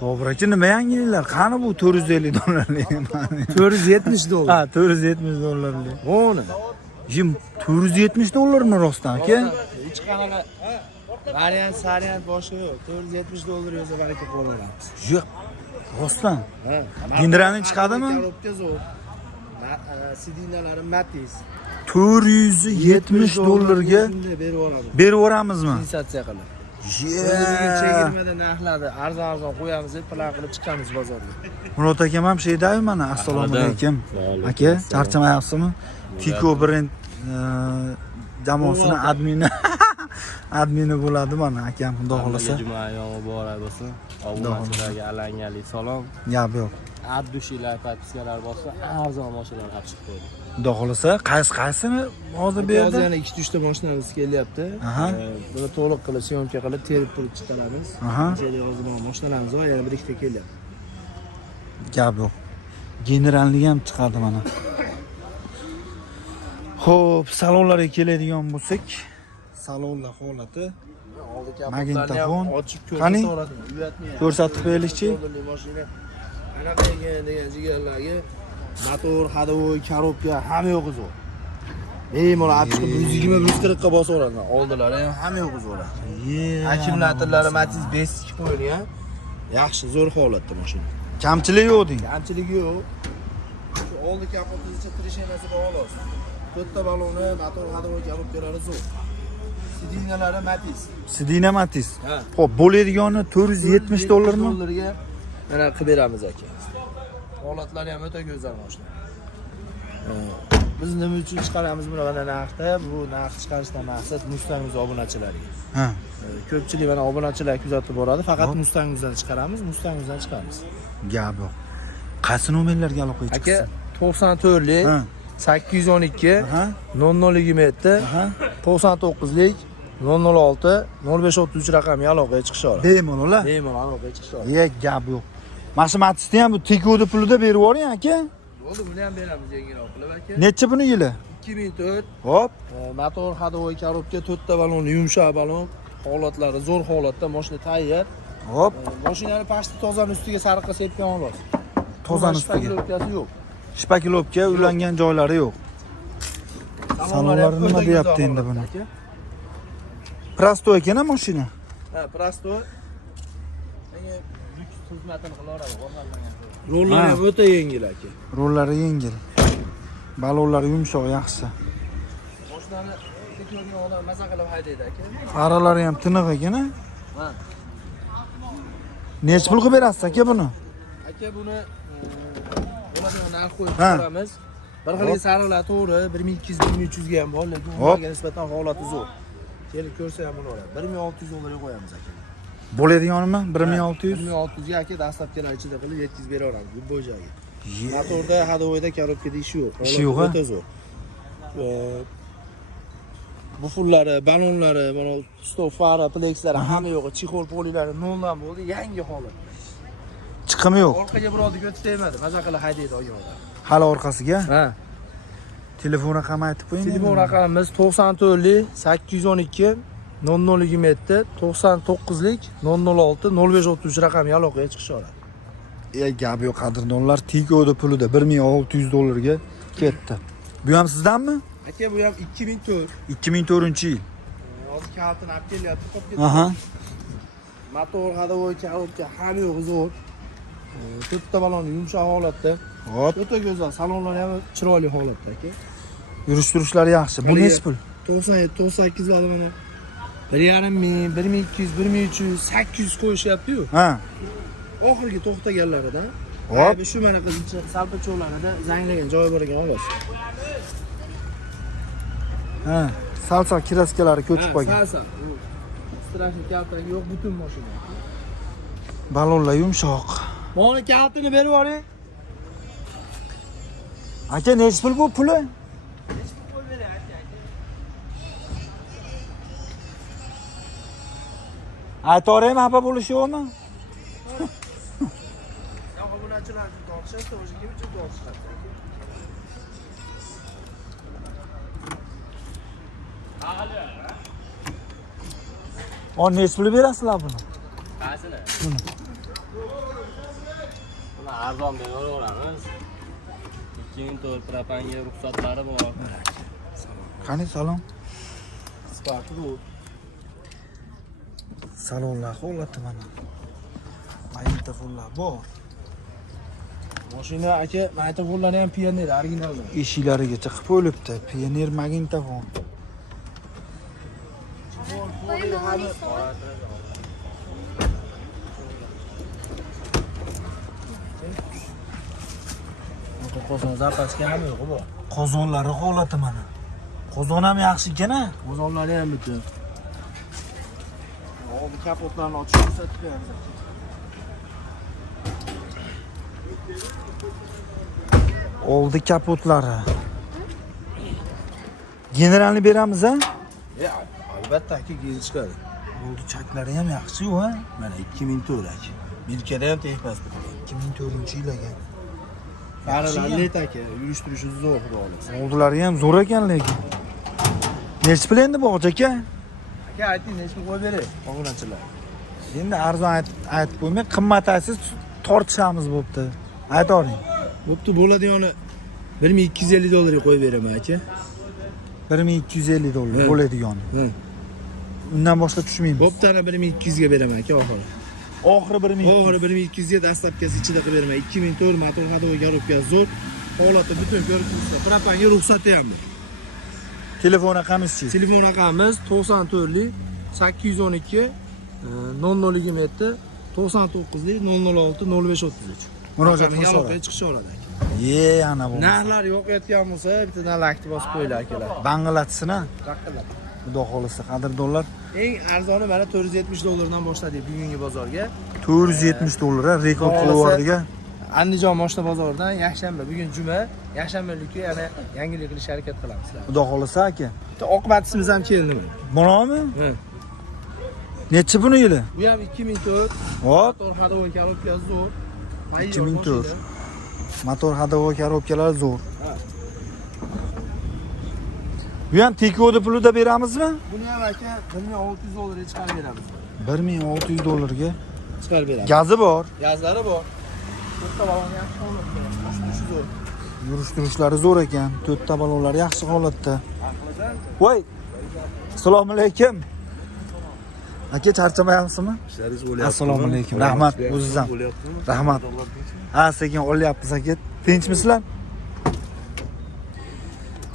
Bobur aka nima yangiliklar? Qani bu 450 dollarlik? 470 dollar. Ha, 470 dollarlik. O'ni. Jim 470 dollarmi rostdan aka? Hech qanaqa variant boshqa yo'q. 470 dollar yozsa baraka qo'llamaymiz. Yo'q. Rostdan. Ha. Gendralni chiqadimi? Korobka zo'r. Sidinalari Matiz. 470 dollarga berib yuboramiz. berib yuboramizmi? Sensatsiya qilib. Yeah. Chegirmada narxlarni arzon qo'yamiz deb plan qilib chiqamiz bozorga. Murod akam ham sheydayu mana. Assalomu alaykum. Aka, charchamayapsizmi? Tiko brend jamoasining admini bo'ladi mana akam, xudo xolasa. Juma yomg'ir muborak bo'lsin. Obunachilarga alangali salom. Gap yo'q. Abdushilar propiskalar bo'lsa, arzon mashinalar olib chiqib qo'ydi. Xudo xolasa, qaysini hozir bu yerda? Hozir yana 2-3 ta mashinamiz kelyapti. Buni to'liq qilib, syomka qilib, terib turib chiqaramiz. Hozir mashinalarimiz bor, yana 1-2 ta kelyapti. Gap yo'q. Generalni ham chiqadi mana. Xo'p, salonlarga keladigan bo'lsak, salonlar holati magnitofon qani ko'rsatib qo'yaylikchi. Qanaqa degan jigarlarga motor, ходовой, korobka hamma yo'q zo'r. Bemalol olib chiqib 120-140 ga bosaveradi. Oldilari ham hamma yo'q zo'r. Akkumulyatorlari Matiz 5 qo'yilgan. Yaxshi, zo'r holatda mashina. Kamchilik yo'q deng. Kamchilik yo'q. Shu oldi kapotgacha trishenasi bor xolos. To'rtta baloni, motor, ходовой, korobkalari zo'r. Sidinalari Matiz. Sidina Matiz. Xo'p, bo'ladigani 470 dollarmi? Dollarga mana qilib beramiz aka. Holatlari ham o'ta go'zal mashina. Biz nima uchun chiqaramiz buni mana narxda? Bu narx chiqarishdan maqsad Mustang obunachilariga. Ha. Ko'pchilik mana obunachilar kuzatib boradi, faqat Mustang'dan chiqaramiz, Mustang'dan chiqamiz. Gap yo'q. Qaysi nomerlarga aloqa aka 94lik 812 0027 99lik 006 0533 raqamga aloqaga chiqish oladi. Bemalol. Bemalol aloqaga chiqish oladi. Gap yo'q. Mana Matisni ham bu Tiko'da pulida berib yuboring aka. Bo'ldi, buni ham beramiz yengilroq qilib aka. Necha buni yili? 2004. Hop. Motor, ходовой, korobka, to'rtta balon, yumshoq balon, holatlari zo'r holatda, mashina tayyor. Hop. Mashinani pastda tozani ustiga sariqqa sepgan xolos. Tozani ustiga. Shpakilovkasi yo'q. Shpakilovka ulangan joylari yo'q. Salonlari nima deyapti endi buni? Prostoy ekan mashina. Ha, prostoy. Menga yuk xizmatini qilaveradi, o'rnalgan. Rollari ham o'ta yengil aka. Rollari yengil. Balonlari yumshoq, yaxshi. Mashinani ko'rgan odam maza qilib haydaydi aka. Faralari ham tiniq ekan. Ha. Necha pul qilib berasiz aka buni? Aka buni bo'ladigan narx qo'yib chiqaramiz. Bir xilga sariqlar to'g'ri 1200-1300 ga ham bor, lekin unga nisbatan holati zo'r. Kelib ko'rsa ham bo'laveradi. 1600 dollarga qo'yamiz aka. Bo'ladiganmi? 1600? 1600 ga aka dastlabkilar ichida qilib yetkazib beraveramiz bu joyga. Motorda, ходовойda, korobkada ishi yo'q. Ishi yo'q, o'ta zo'r. Bufunlari, balonlari, mana stop fara, plekslari hamma yo'q. Chexol polilari noldan bo'ldi, yangi holat. Chiqimi yo'q. Orqaga birovni ko'tib tegmadi, maza qilib haydaydi olgan odam. Hali orqasiga? Ha. Telefon raqami aytib qo'ying. Telefon raqamimiz 94lik 812 0027 99lik 006 0533 raqamga aloqaga chiqish oladi. Gap yo'q qadrdonlar, Tiko'da pulida 1600 dollarga ketdi. Bu ham sizdanmi? Aka bu ham 2004. 2004-yil. Hozir kaltini olib kelyapti, qolib ketdi. Aha. Motor, ходовой, korobka hamma yo'q zo'r. To'rtta balon yumshoq holatda. Hop. O'ta go'zal, salonlari ham chiroyli holatda aka. Yurish-turishlari yaxshi. Bu necha pul? 97, 98 vali mana 1,5 ming, 1200, 1300, 800 qo'yishyapti-yu. Ha. Oxirgi to'xtaganlaridan. Hop. Shu mana qizcha salpacho'larida zanglagan joyi bor ekan, xolos. Ha, salsa kiraskalari ko'chib qolgan. Salsa. Strashni kaltagi yo'q, butun mashina. Balonlar yumshoq. Mana kaltini berib yuboring. Aka, necha pul bu puli? Aytorim, xafa bo'lish yo'qmi? Obunachilar tortishadi, o'sha kim uchun tortishadi? O necha pul berasizlar buni? Qaysini? Buni. Buni arzon beraveramiz. 2004 propanga ruxsatlari bor. Qani salom. Spark bu. Salonlar holatda mana. Magnitofonlar bor. Mashina aka, magnitofonlari ham Pioneer originalmi? Eshiklarigacha qilib qo'yilibdi. Pioneer magnitofon. Qozon zapaska ham yo'q bu. Qozonlari holati mana. Qozon ham yaxshi ekan-a? Qozonlari ham butun. Oldi kapotlarni ochib ko'rsatib beramiz. Oldi kapotlari. Generalni beramiz a? Albatta aka, gel chiqadi. Oldi chaklari ham yaxshi-ku ha. Mana 2004 aka. Birkada ham tegmas bu. 2004-yil ekan. Parallel aka, yurish turishi zo'r xudo xolasa. Oldilari ham zo'r ekan lekin. Nechi pul endi bu aka? Aka ayting, nechga qo'yib beray? Obunachilar. Endi arzon aytib qo'ymay, qimmat aytsiz tortishamiz bo'pti. Aytoring. Bo'pti, bo'ladigani 1250 dollarga qo'yib beraman aka. 1250 dollar Hı. bo'ladigan. Hı. Undan boshqa tushmaymiz. Bo'pti, ana 1200 ga beraman aka oxiri. Oxiri 1200. Oxiri 1200 ga dastlabkasi ichida qilib beraman. 2004 motor hadoviy garobga zo'r. Holati butun ko'rib turibsiz. Propanga ruxsati ham bor. Telefon raqamingiz-chi? Telefon raqamimiz 94lik 812 0027 99lik 006 0533. Murojaat Raqamga qilsa aloqaga chiqisha oladi aka. ana bu. Narxlar yo'qayotgan bo'lsa, bitta nalakni bosib qo'yinglar akalar. Banglatsina. Taqdirlar. Xudo xolisa qadrdonlar. Eng arzoni mana 470 dollardan boshladik bugungi bozorga. 470 dollar rekord qo'yyordiga. Andijon moshina bozoridan yakshanba, bugun juma, yakshanbalikku yana yangilik qilishga harakat qilamiz. Xudo xolisa aka. Bitta oqibatimiz ham keldi mana. Bunami? Ha. Nechi buni yili? Bu ham 2004. Hop, Motor hadoviy korobka zo'r. 2004. Motor hadoviy korobkalar zo'r. Ha. Bu ham tekoda pulida beramizmi? Buni ham aka 1600 dollarga chiqarib beramiz. 1600 dollarga. Chiqarib beramiz. Gazi bor. Gazlari bor. To'rtta balon yaxshi holatda. Mashina zo'r. Yurish turishlari zo'r ekan. 4 ta balonlar yaxshi holatda. Voy. Assalomu alaykum. Aka charchamayapsizmi? Ishlaringiz bo'lyapti. Assalomu alaykum. Rahmat, o'ziz ham. Rahmat. Ha, sekin olyapmiz aka. Tinchmisizlar?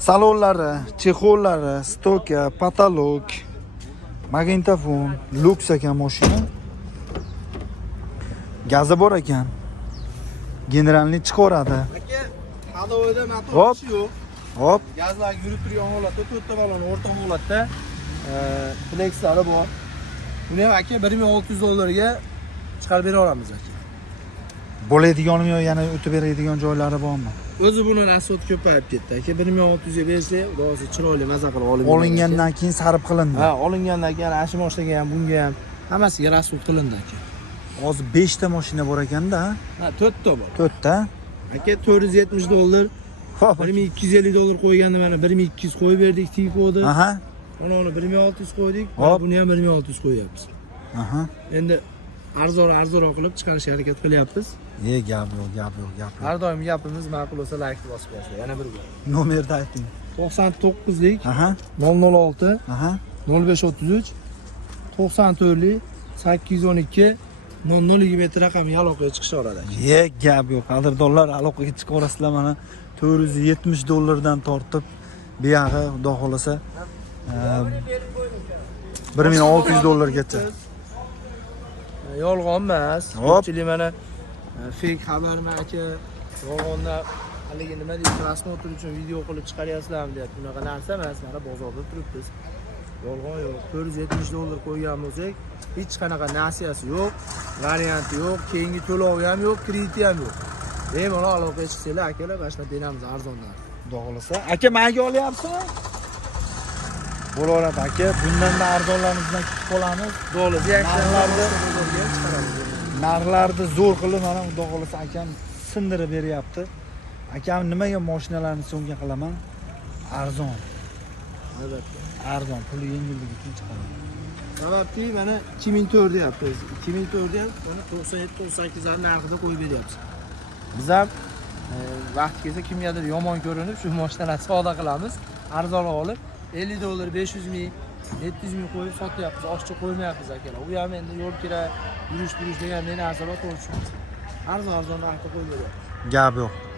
Salonlari, chexollari, stoka, patolog, magnitofon, luks ekan mashina. Gazi bor ekan. Generalni chiqaradi. Aka, hadovoyda motor Hop. ishi yo'q. Hop, Gazlar yurib turgan holatda, to'rtta balon o'rta holatda, flexlari bor. Buni ham aka 1600 dollarga chiqarib bera olamiz aka. bo'ladiganmi yo yana o'tib beradigan joylari bormi? O'zi buni rasxod ko'payib ketdi aka. 1600 ga bersak, xudosi chiroyli maza qilib olib. Olingandan keyin sarf qilindi. Ha, olingandan keyin ana shu mashinaga ham, bunga ham hammasiga rasxod qilindi aka. Hozir 5 ta mashina bor ekanda, Ha, 4 ta bor. 4 ta. Aka 470 dollar, Hop. 1250 dollar qo'yganda mana 1200 qo'yib berdik Tiko'da. Aha. Uni 1600 qo'ydik. Hop. Buni ham 1600 qo'yapmiz. Aha. Endi arzon qilib chiqarishga harakat qilyapmiz. Gap yo'q, gap yo'q, gap yo'q. Har doim gapimiz ma'qul bo'lsa like bosib qo'yasiz. Yana bir bor. Nomerni ayting. 99lik Aha. 006 Aha. 0533 94lik 812 0020 raqamiga aloqaga chiqisha oladi. Gap yo'q. Qadrdonlar aloqaga chiqarasizlar mana 470 dollardan tortib buyog'i xudo xolasa 1600 dollargacha. Yolg'on emas. Hop. Ko'pchilik mana fake xabarmi aka, yolg'onda haligi nima deydi, prasмотр uchun video qilib chiqaryapsizlarmi deyapti. Bunaqa narsa emas. Mana bozorda turibmiz. Yolg'on yo'q. 470 dollar qo'ygan bo'lsak, hech qanaqa nasiyasi yo'q, varianti yo'q, keyingi to'lovi ham yo'q, krediti ham yo'q. Bemalol aloqaga chiqsanglar, akalar, mana beramiz arzondan. Xudo xolasa. Aka, menga olyapsizmi? Bo'laveradi aka. Bundan-da arzonlarimizdan kutib qolamiz. Dollar Narxlarni zo'r qilib mana xudo xolasa akam sindirib beryapti. Akam nimaga mashinalarni so'mga qilaman? Arzon. Albatta. Arzon, puli yengilligi uchun chiqaman. Sababki mana 2004 deyapmiz. 2004 ham buni 97-98 narxida qo'yib beryapmiz. Biz ham vaqti kelsa kimgadir yomon ko'rinib shu mashinalarni savdo qilamiz. Arzonroq olib $50, 500 ming, 700 ming qo'yib sotyapmiz. Oshcha qo'ymayapmiz akalar. U ham endi yo'l kira, yurish degan narsalar to'g'ri tushunasiz. Arzon narxda qo'yib beryapmiz. Gap yo'q.